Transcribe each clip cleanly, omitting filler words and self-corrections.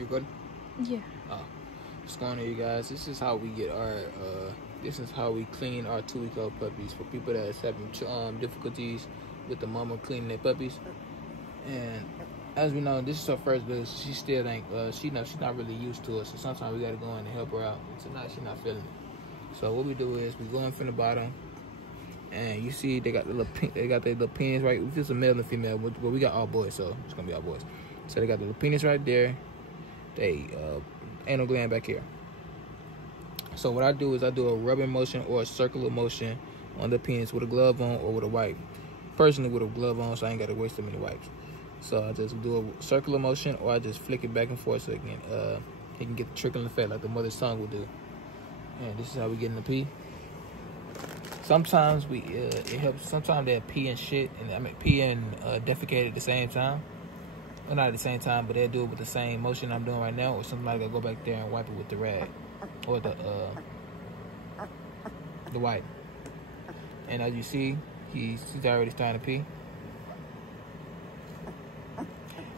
You good? Yeah. What's going on, you guys? This is how we get our this is how we clean our 2-week-old puppies for people that is having difficulties with the mama cleaning their puppies. And as we know, this is her first visit. She still ain't she's not really used to it. So sometimes we gotta go in and help her out. And tonight she's not feeling it. So what we do is we go in from the bottom, and you see they got their little penis right. If it's a male and female, but we got all boys, so it's gonna be all boys. So they got the little penis right there. They anal gland back here. So what I do is I do a rubbing motion or a circular motion on the penis with a glove on or with a wipe. Personally with a glove on, so I ain't got to waste so many wipes. So I just do a circular motion, or I just flick it back and forth so it can get the trickling effect like the mother's tongue would do. And this is how we get in the pee. Sometimes it helps. Sometimes they'll pee and shit, and pee and defecate at the same time. Well, not at the same time, but they'll do it with the same motion I'm doing right now, or somebody will go back there and wipe it with the rag or the wipe. And as you see, he's already starting to pee.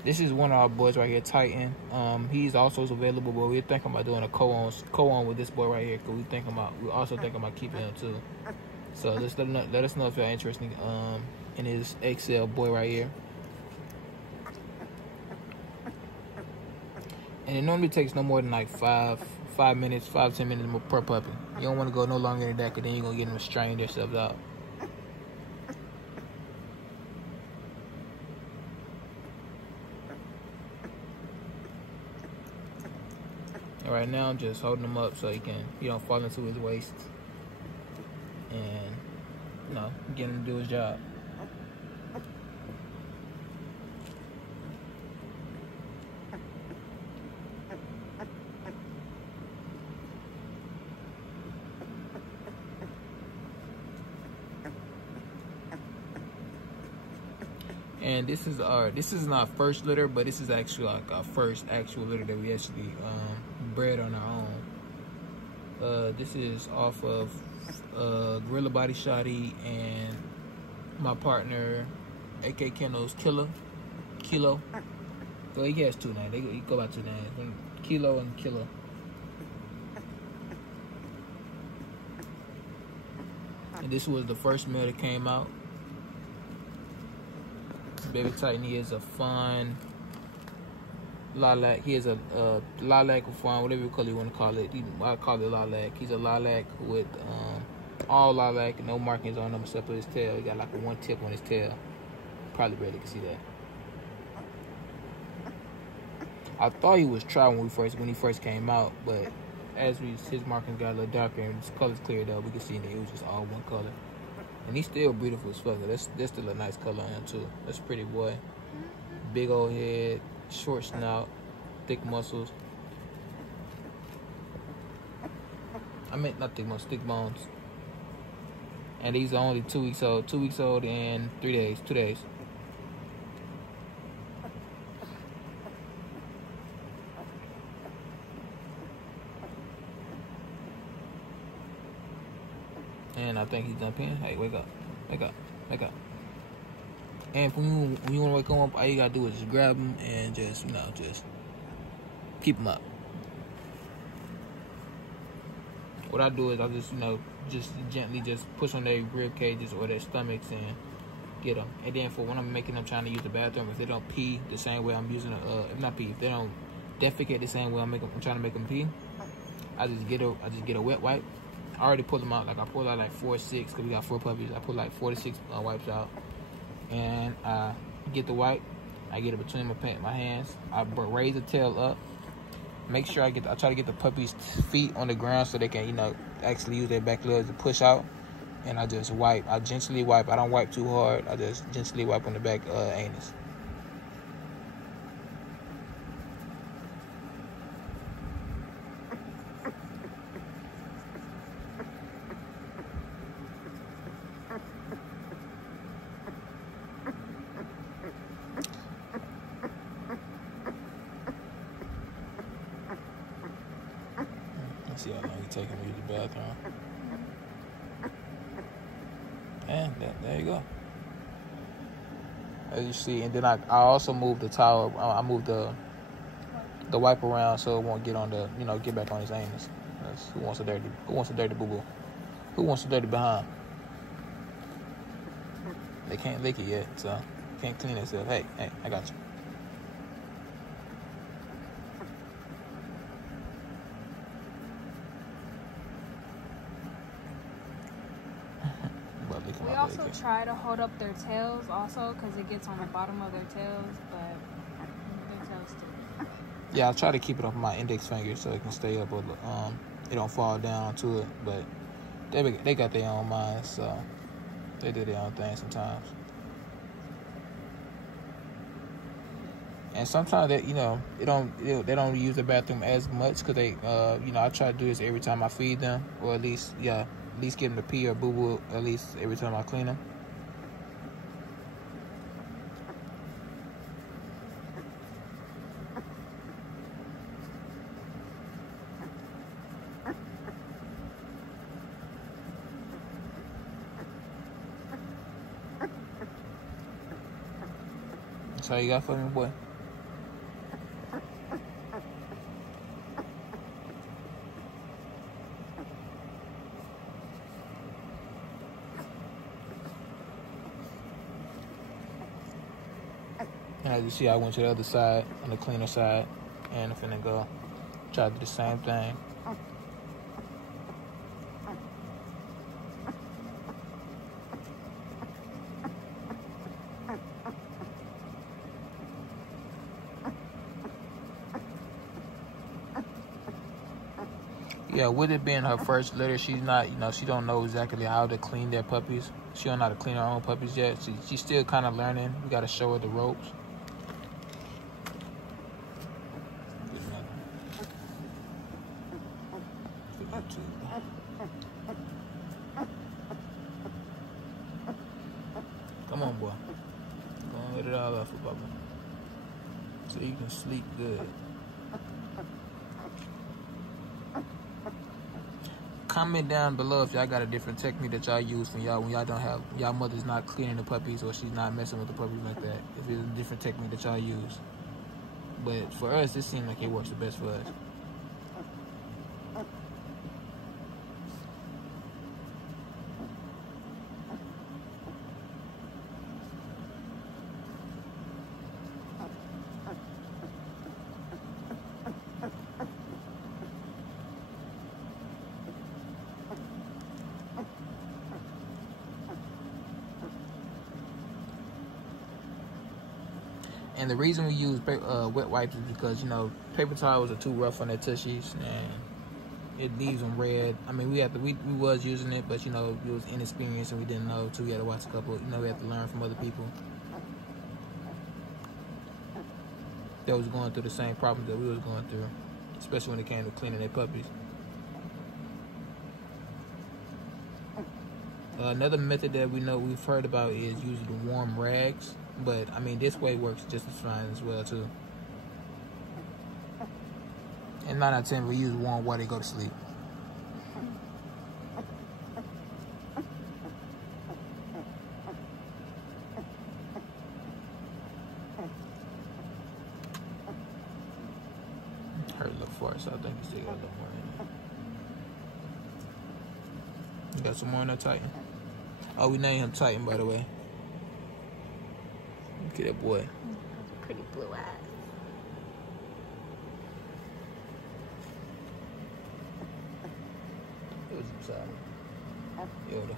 This is one of our boys right here, Titan. He's also available, but we're thinking about doing a co-on with this boy right here, because we're also thinking about keeping him too. So just let us know if you're interested in his XL boy right here. And it normally takes no more than like 5 to 10 minutes per puppy. You don't want to go no longer than that, because then you're going to get them straining themselves out. And right now I'm just holding him up so he don't fall into his waist. And, get him to do his job. And this is not first litter, but this is actually like our first actual litter that we actually bred on our own. This is off of Gorilla Body Shotty and my partner, AK Kennel's Kilo. Well, he has 2 names. They go by 2 names, Kilo and Kilo. And this was the first male that came out. Baby Titan, he is a fun lilac. He is a lilac or fawn, whatever you want to call it. I call it lilac. He's a lilac with all lilac, no markings on him except for his tail. He got like one tip on his tail. Probably barely can see that. I thought he was tri when he first came out, but as his markings got a little darker and his colors cleared up, we could see that it was just all one color. And he's still beautiful as fuck. That's still a nice color on him too. That's a pretty boy. Big old head, short snout, thick muscles. I meant not thick muscles, thick bones. And he's only 2 weeks old. 2 weeks old and 3 days. 2 days. And I think he's done peeing. Hey, wake up. Wake up. Wake up. And when you want to wake him up, all you got to do is just grab him and just keep him up. What I do is I just gently push on their rib cages or their stomachs and get them. And then for when I'm making them trying to use the bathroom, if they don't pee the same way I'm using if they don't defecate the same way I'm trying to make them pee, I just get a wet wipe. I already pulled them out. Like I pulled out like 4 or 6 because we got 4 puppies. I pulled like 4 to 6 wipes out, and I get the wipe. I get it between my hands. I raise the tail up. Make sure I try to get the puppy's feet on the ground so they can actually use their back legs to push out. And I just wipe. I gently wipe. I don't wipe too hard. I just gently wipe on the back anus. Let's see how long it's taking me to the bathroom. And there you go. As you see, and then I also moved the towel. I moved the the wipe around so it won't get on the, you know, get back on his anus. Who wants a dirty boo boo? Who wants a dirty behind? They can't lick it yet, so can't clean itself. Hey, I got you. We also try to hold up their tails also because it gets on the bottom of their tails, but their tails still. Yeah, I try to keep it off my index finger so it can stay up, but it don't fall down onto it. But they got their own minds, so they do their own thing sometimes. And sometimes they, you know, they don't use the bathroom as much because they, you know, I try to do this every time I feed them, or at least get them to pee or boo boo at least every time I clean them. That's all you got for me, boy? And as you see, I went to the other side, on the cleaner side, and I'm finna go try to do the same thing. Yeah, with it being her first litter, she's not, you know, she don't know exactly how to clean their puppies. She don't know how to clean her own puppies yet. She's still kind of learning. We got to show her the ropes. Come on, boy. Go on, let it all out for Bubba, so you can sleep good. Comment down below if y'all got a different technique that y'all use when y'all don't have, y'all mother's not cleaning the puppies or she's not messing with the puppies like that. If it's a different technique that y'all use. But for us, this seems like it works the best for us. And the reason we use wet wipes is because, you know, paper towels are too rough on their tushies and it leaves them red. I mean, we was using it, but, you know, it was inexperienced and we didn't know, so we had to watch a couple. You know, we had to learn from other people that was going through the same problems that we was going through, especially when it came to cleaning their puppies. Another method that we've heard about is using the warm rags. But, I mean, this way works just as fine as well, too. And 9 out of 10, we use warm water to go to sleep. Hurt a little far, so I think you still got a little more in it. You got some more in there, Titan? Oh, we named him Titan, by the way. Look at that boy. Pretty blue eyes. It was inside. Yoda.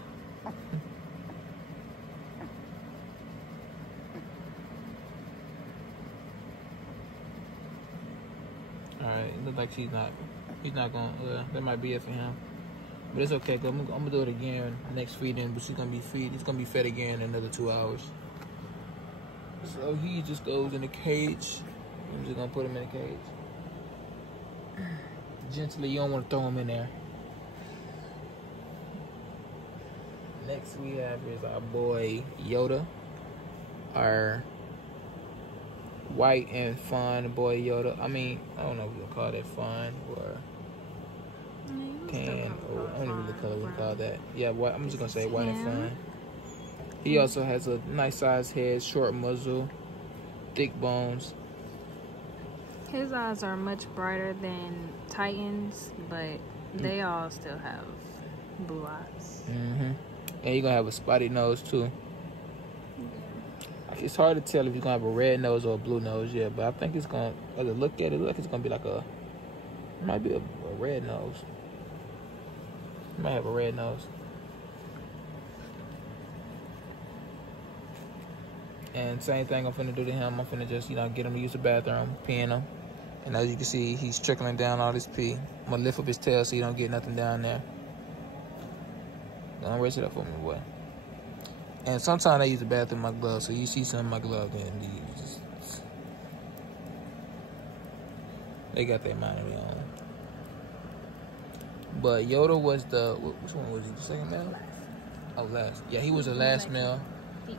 Alright, it looks like he's not gonna, that might be it for him. But it's okay, cause I'm gonna do it again next feeding, but he's gonna be fed again in another 2 hours. So he just goes in the cage. I'm just gonna put him in the cage. Gently, you don't want to throw him in there. Next we have is our boy Yoda. Our white and fun boy Yoda. I mean, I don't know if we'll call that fun or tan, or I don't know what we call that. Yeah, white, I'm just gonna say white and fun. He also has a nice sized head, short muzzle, thick bones. His eyes are much brighter than Titan's, but they all still have blue eyes. And you're gonna have a spotty nose too. Like, it's hard to tell if you're gonna have a red nose or a blue nose yet, but I think it's gonna, as I look at it, look like it's gonna be like it might be a red nose. It might have a red nose. And same thing I'm finna do to him. I'm finna just, get him to use the bathroom, peeing him. And as you can see, he's trickling down all this pee. I'm gonna lift up his tail so he don't get nothing down there. Don't raise it up for me, boy. And sometimes I use the bathroom in my gloves, so you see some of my gloves, and they got their mind of their own. But Yoda was which one was he? The second male? Oh, last. Yeah, he was the last male.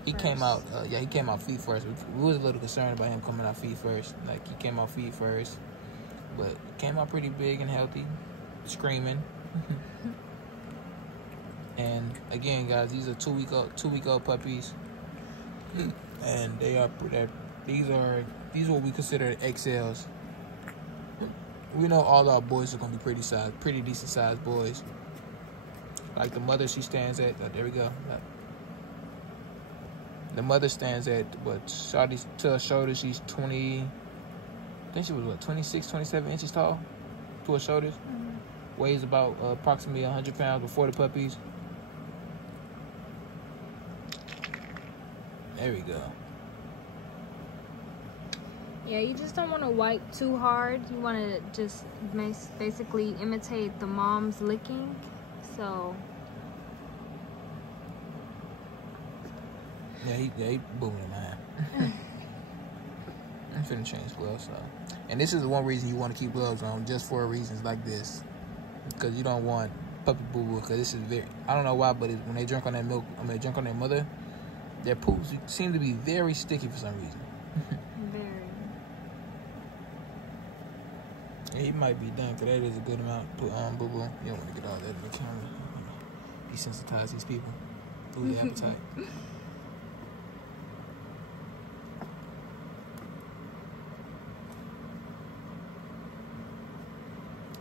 He came out, he came out feet first. We was a little concerned about him coming out feet first. Like, he came out feet first, but he came out pretty big and healthy, screaming. And again, guys, these are two week old puppies, and these are what we consider XLs. We know all our boys are gonna be pretty decent sized boys. Like the mother, she stands at, there we go. The mother stands at, Shawty's to her shoulder, she's 20, I think she was, 26, 27 inches tall to her shoulders. Weighs about approximately 100 pounds before the puppies. There we go. Yeah, you just don't want to wipe too hard. You want to just basically imitate the mom's licking. So... Yeah, he booming in my hand. I'm finna change gloves, so. And this is one reason you want to keep gloves on, just for reasons like this. Because you don't want puppy boo-boo, because this is I don't know why, but when they drink on that milk, they drink on their mother, their poops seem to be very sticky for some reason. Very. Yeah, he might be done, because that is a good amount put on boo-boo. You don't want to get all that in the camera. Desensitize these people. Lose their appetite.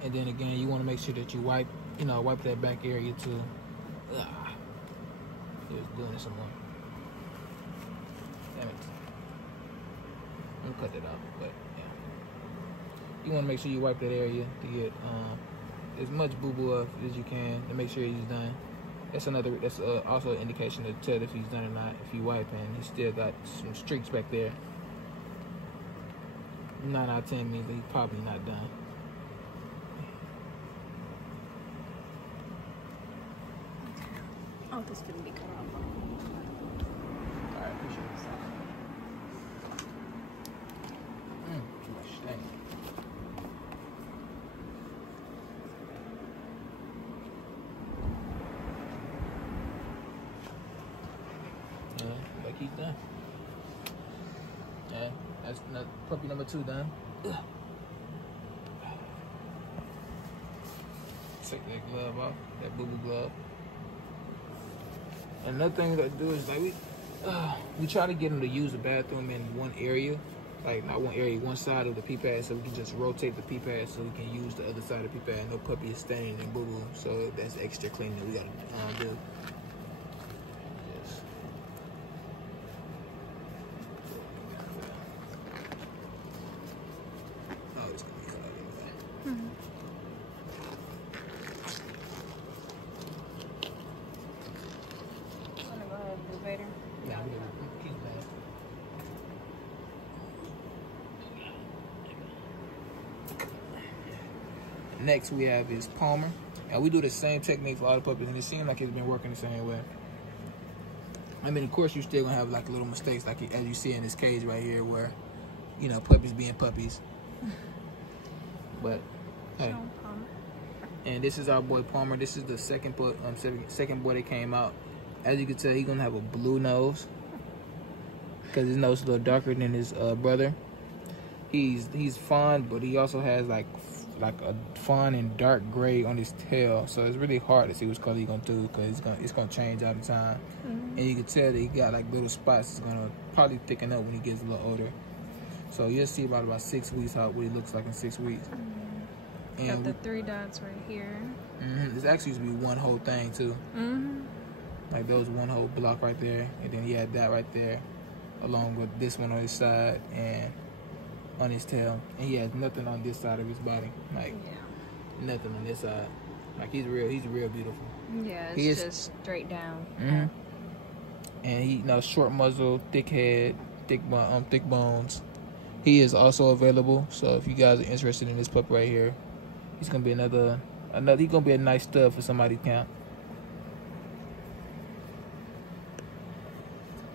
And then again, you want to make sure that you wipe that back area too. Just doing it some more. Damn it. I'm gonna cut that off, but yeah. You want to make sure you wipe that area to get as much boo-boo off as you can to make sure he's done. That's also an indication to tell if he's done or not. If you wipe and he's still got some streaks back there, 9 out of 10 means that he's probably not done. Oh, this couldn't be cut off. Alright, appreciate it. Too much stank. Like he's done. Yeah, that's puppy number 2 done. Take that glove off, that boo-boo glove. Another thing that I do is, like, we try to get them to use the bathroom in one area, like not one area, one side of the pee pad, so we can just rotate the pee pad so we can use the other side of the pee pad. No puppy is staying in boo boo, so that's extra cleaning that we gotta do. Yes. Oh, it's gonna be cut out anyway. Next we have is Palmer, and we do the same technique for all the puppies, and it seems like it's been working the same way. I mean, of course, you're still gonna have like little mistakes, like as you see in this cage right here, where puppies being puppies. But hey, and this is our boy Palmer. This is the second boy that came out. As you can tell, he's gonna have a blue nose because his nose is a little darker than his brother. He's fawn, but he also has like a fawn and dark gray on his tail, so it's really hard to see which color he's gonna do because it's gonna change all the time. And you can tell that he got like little spots. It's gonna probably thicken up when he gets a little older. So you'll see about 6 weeks how what he looks like in 6 weeks. And got the 3 dots right here. This actually used to be one whole thing too. Like there was one whole block right there, and then he had that right there, along with this one on his side and on his tail. And he has nothing on this side of his body, like nothing on this side. Like he's real beautiful. Yeah, it's just straight down. And he, short muzzle, thick head, thick bones. He is also available. So if you guys are interested in this pup right here, he's gonna be another. He's gonna be a nice stud for somebody's camp.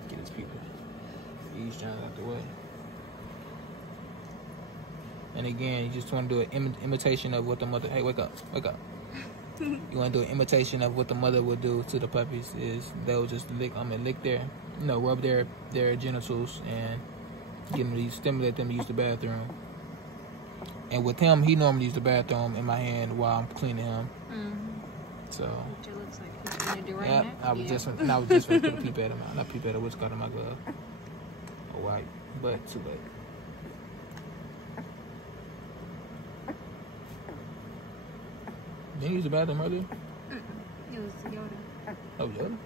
Get his people. He's trying out the way. And again, you just want to do an imitation of what the mother. Hey, wake up, wake up. You want to do an imitation of what the mother would do to the puppies. Is they'll just lick their, rub their genitals and get them to stimulate them to use the bathroom. And with him, he normally uses the bathroom in my hand while I'm cleaning him. So. Which it looks like he's gonna do right now. I was just gonna put a peep at him. Not peep at it. What's called in my glove? A white, but too late. Didn't you use the bathroom earlier? It was Yoda. Oh, Yoda?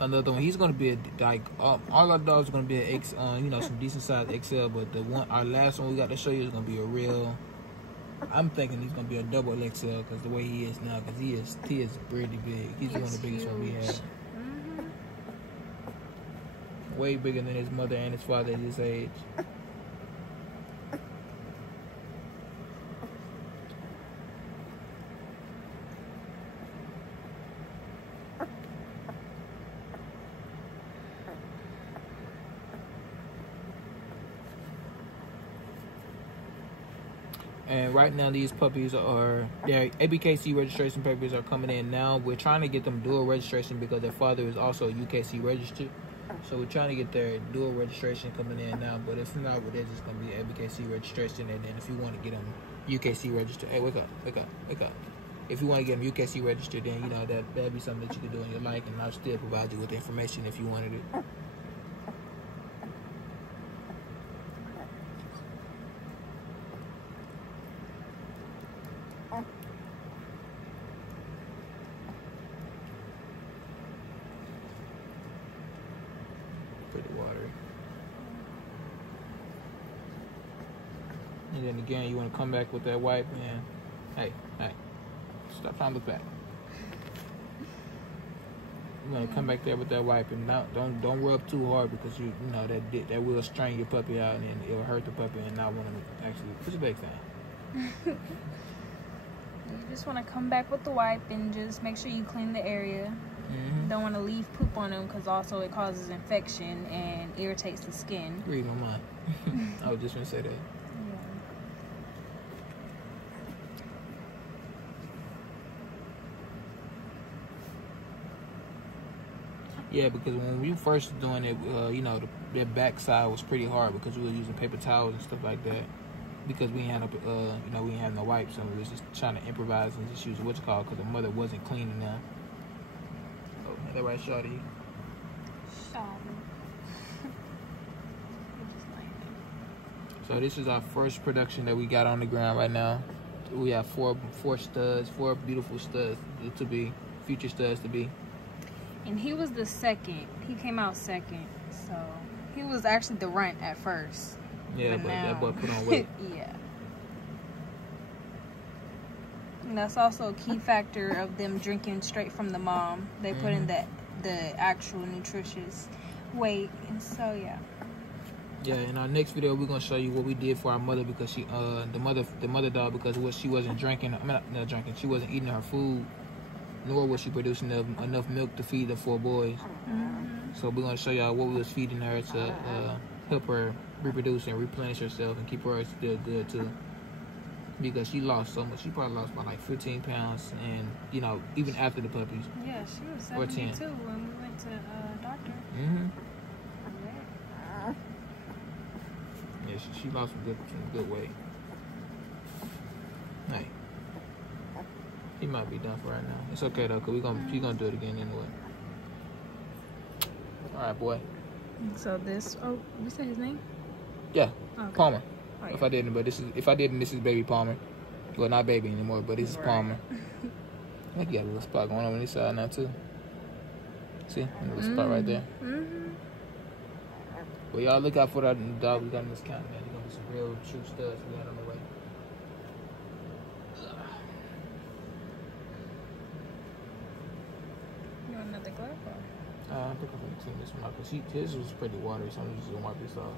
Another one. He's gonna be all our dogs are gonna be an X, some decent size XL. But our last one we got to show you is gonna be a real. I'm thinking he's gonna be a double XL because the way he is now, because he is pretty big. He's one of the biggest one we have. Way bigger than his mother and his father at his age. And right now these puppies their ABKC registration papers are coming in now. We're trying to get them dual registration because their father is also UKC registered. So we're trying to get their dual registration coming in now. But if not, they're just going to be ABKC registration. And then if you want to get them UKC registered, hey, wake up. If you want to get them UKC registered, then, that'd be something that you could do in your life. And I'll still provide you with the information if you wanted it. Pretty watery. And then again, you want to come back with that wipe, and hey, stop trying to look back. You want to come back there with that wipe, and don't rub too hard because that will strain your puppy out, and it'll hurt the puppy, and not want to actually put your back down. You just want to come back with the wipe and just make sure you clean the area. Don't want to leave poop on them because also it causes infection and irritates the skin. Read my mind. I was just going to say that. Yeah, because when we first doing it, their back side was pretty hard because we were using paper towels and stuff like that. Because we ain't had we ain't have no wipes, and we was just trying to improvise and just use what's called because the mother wasn't cleaning them. Oh, that right, Shawty? So this is our first production that we got on the ground right now. We have four studs, 4 beautiful studs to be, future studs to be. And he was the second. He came out second, so he was actually the runt at first. Yeah, but that boy put on weight. Yeah. And that's also a key factor of them drinking straight from the mom. They put in the actual nutritious weight, and so yeah. Yeah, in our next video, we're gonna show you what we did for our mother because she, the mother dog, because she wasn't drinking. Not drinking. She wasn't eating her food, nor was she producing enough milk to feed the 4 boys. So we're gonna show y'all what we was feeding her to help her reproduce and replenish herself and keep her still good too. Because she lost so much. She probably lost about like 15 pounds, and even after the puppies. Yeah, she was 72 when we went to doctor. Yeah, she lost some good weight. Hey, He might be done for right now. It's okay though, cause she's gonna do it again anyway. All right, boy. So this, oh, you said his name? Yeah, okay. Palmer. Oh, yeah. If I didn't, this is baby Palmer. Well, not baby anymore, but this is Palmer. I think he got a little spot going on this side now too. See, a little spot right there. Well, y'all look out for that dog we got in this county, man. There's gonna be some real true studs we got on the way. You want another glove? I think I'm gonna clean this one out because his was pretty watery, so I'm just gonna wipe this off.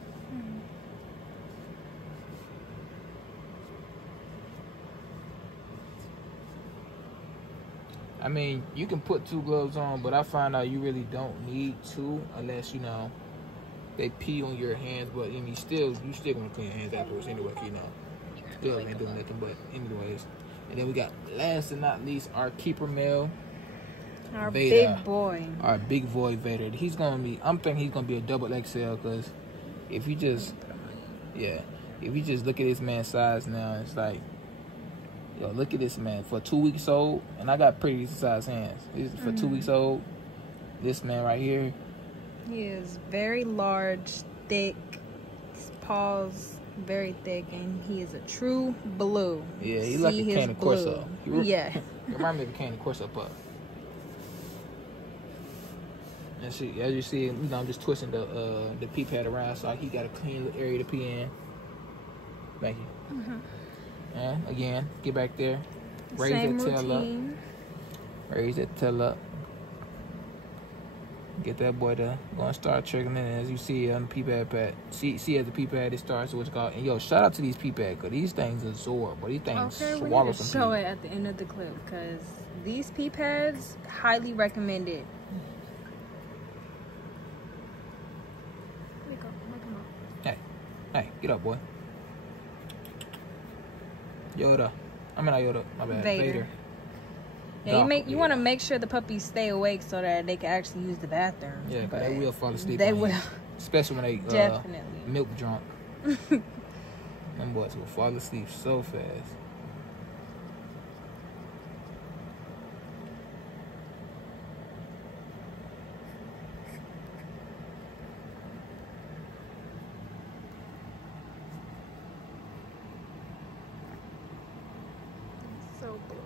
I mean, you can put 2 gloves on, but I find out you really don't need 2 unless, you know, they pee on your hands. But I mean, you still gonna clean your hands afterwards anyway, you know. Still ain't doing nothing, but anyways. And then we got, last and not least, our keeper male. Our Vader, big boy. Our big boy Vader. I'm thinking he's gonna be a double XL because if you just look at this man's size now, it's like, yo, look at this man for 2 weeks old, and I got pretty decent sized hands. For 2 weeks old, this man right here. He is very large, thick, his paws very thick, and he is a true blue. Yeah, he's like a Cane Corso. Yeah. He reminds me of a Cane Corso pup. And see, as you see, you know, I'm just twisting the pee pad around so he got a clean little area to pee in. Thank you. And again, get back there, raise that tail up, raise that tail up, get that boy to go and start trickling in. As you see on the pee pad, see as the pee pad it starts what's called. And yo, shout out to these pee pads because these things absorb, but these things swallow some. Show it at the end of the clip because these pee pads highly recommended. Hey, get up, boy. Yoda. I mean, not Yoda. My bad. Vader. Yeah, you want to make sure the puppies stay awake so that they can actually use the bathroom. Yeah, because they will fall asleep. They will. Especially when they definitely milk drunk. Them boys will fall asleep so fast. So blue.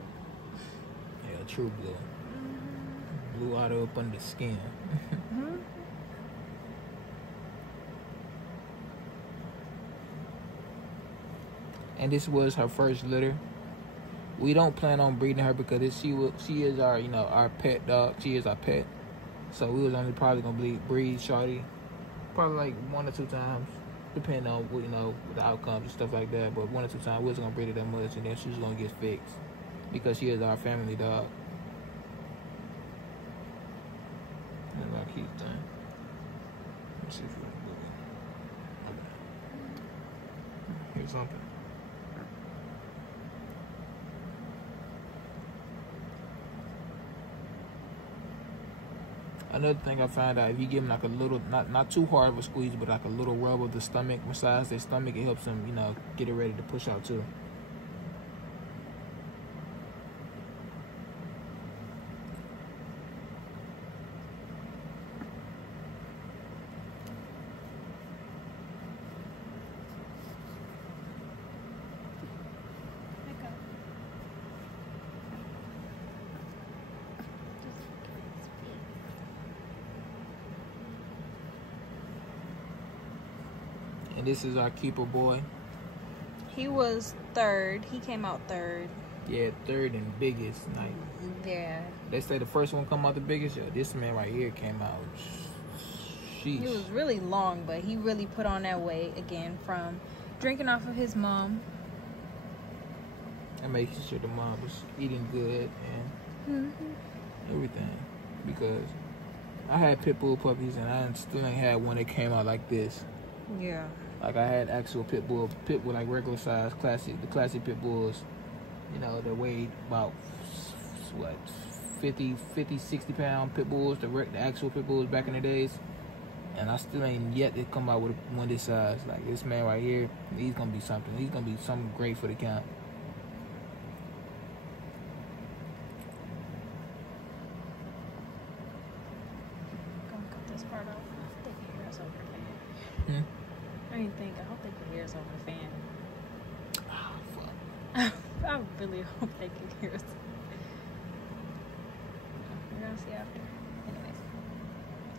Yeah, true blue. Blue out up under the skin. And this was her first litter. We don't plan on breeding her because she is our, you know, our pet dog. She is our pet. So we was only probably gonna breed Shorty probably like 1 or 2 times, depending on what, you know, the outcomes and stuff like that. But 1 or 2 times we wasn't gonna breed her that much, and then she was gonna get fixed because she is our family dog. And I keep that. Let's see if we can do it. Here's something. Another thing I found out, if you give them like a little, not too hard of a squeeze, but like a little rub of the stomach, massage their stomach, it helps them, you know, get it ready to push out too. And this is our keeper boy. He was 3rd. He came out 3rd. Yeah, 3rd and biggest. Like, yeah. They say the first one come out the biggest. Yo, this man right here came out. Sheesh. He was really long, but he really put on that weight again from drinking off of his mom. And making sure the mom was eating good and everything. Because I had pit bull puppies and I still ain't had one that came out like this. Yeah. Like I had actual pit bull like regular size, the classic pit bulls, you know, that weighed about, what, 50, 60 pound pit bulls, the actual pit bulls back in the days. And I still ain't yet to come out with one this size. Like this man right here, he's gonna be something. He's gonna be something great for the camp. this part off. I hope they can hear us over the fan. I didn't think. I hope they can hear us over the fan. Ah, fuck. I really hope they can hear us. We're gonna see after. Anyways.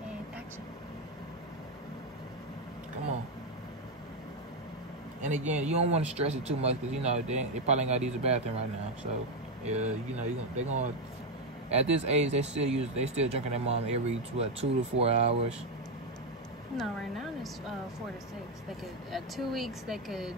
And action. Come on. And again, you don't want to stress it too much because, you know, they probably ain't got to use the bathroom right now. So, yeah, you know, they're going to, at this age, they still drinking their mom every, 2 to 4 hours. No, right now it's 4 to 6. They could, at 2 weeks, they could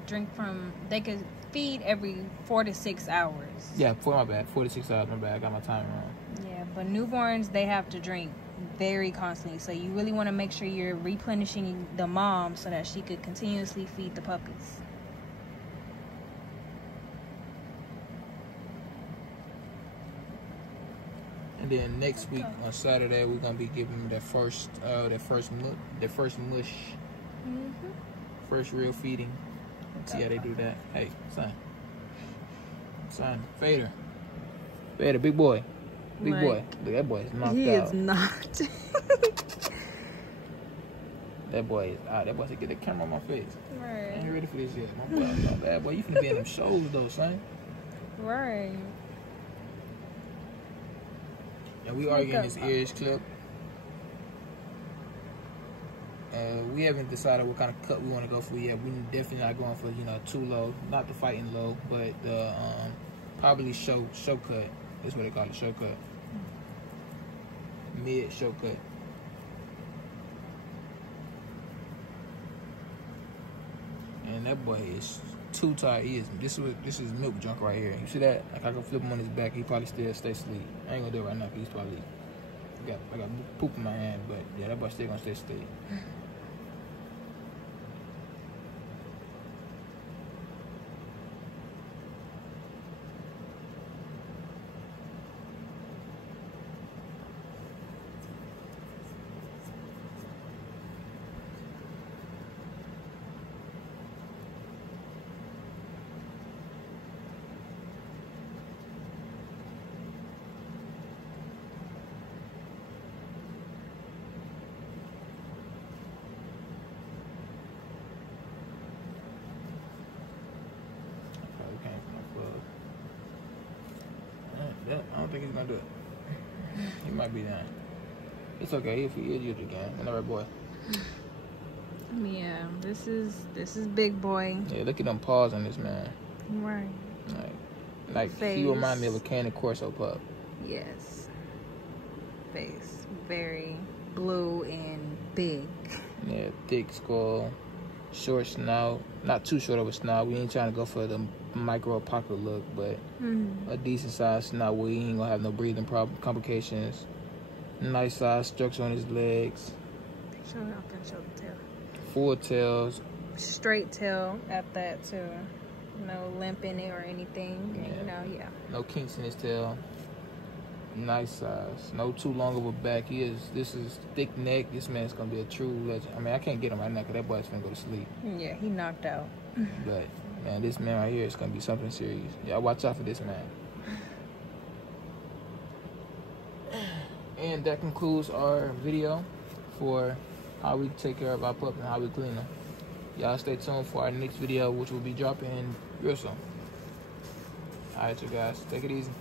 they could feed every 4 to 6 hours. Yeah, 4 to 6 hours, my bad. I got my time wrong. Yeah, but newborns, they have to drink very constantly. So you really want to make sure you're replenishing the mom so that she could continuously feed the puppies. And then next week on Saturday, we're gonna be giving them their first mush, first real feeding. See how they do that. Hey, son, Fader, big boy. Look, that boy is knocked out. He is not. That boy is out. That boy said, get the camera on my face. Right. I ain't ready for this yet. My bad boy. You finna be in them shows though, son. Right. And we are getting this ears clip. We haven't decided what kind of cut we want to go for yet. We're definitely not going for, you know, too low. Not the fighting low, but the probably show cut. That's what they call it, show cut. Mid show cut. And that boy is too tired. This is milk junk right here. You see that? Like I can flip him on his back. He probably still stay asleep. I ain't gonna do it right now because he's probably I got poop in my hand. But yeah, that boy still gonna stay asleep. I don't think he's gonna do it. He might be down. It's okay if he is used again. Another boy. Yeah, this is big boy. Yeah, look at them paws on this man. Right. Like he remind me of a Cane Corso pup. Yes. Face very blue and big. Yeah, thick skull, short snout. Not too short of a snout. We ain't trying to go for the micro pocket look, but a decent size snout where he ain't gonna have no breathing complications. Nice size structure on his legs. Show the tail. Full tails. Straight tail at that too. No limp in it or anything. Yeah. You know, yeah. No kinks in his tail. Nice size. No too long of a back. This is thick neck. This man's gonna be a true legend. I mean, I can't get him right now because that boy's gonna go to sleep. Yeah, he knocked out. But man, this man right here is gonna be something serious. Y'all watch out for this man. And that concludes our video for how we take care of our pup and how we clean them. Y'all stay tuned for our next video, which will be dropping real soon. Alright, you guys, take it easy.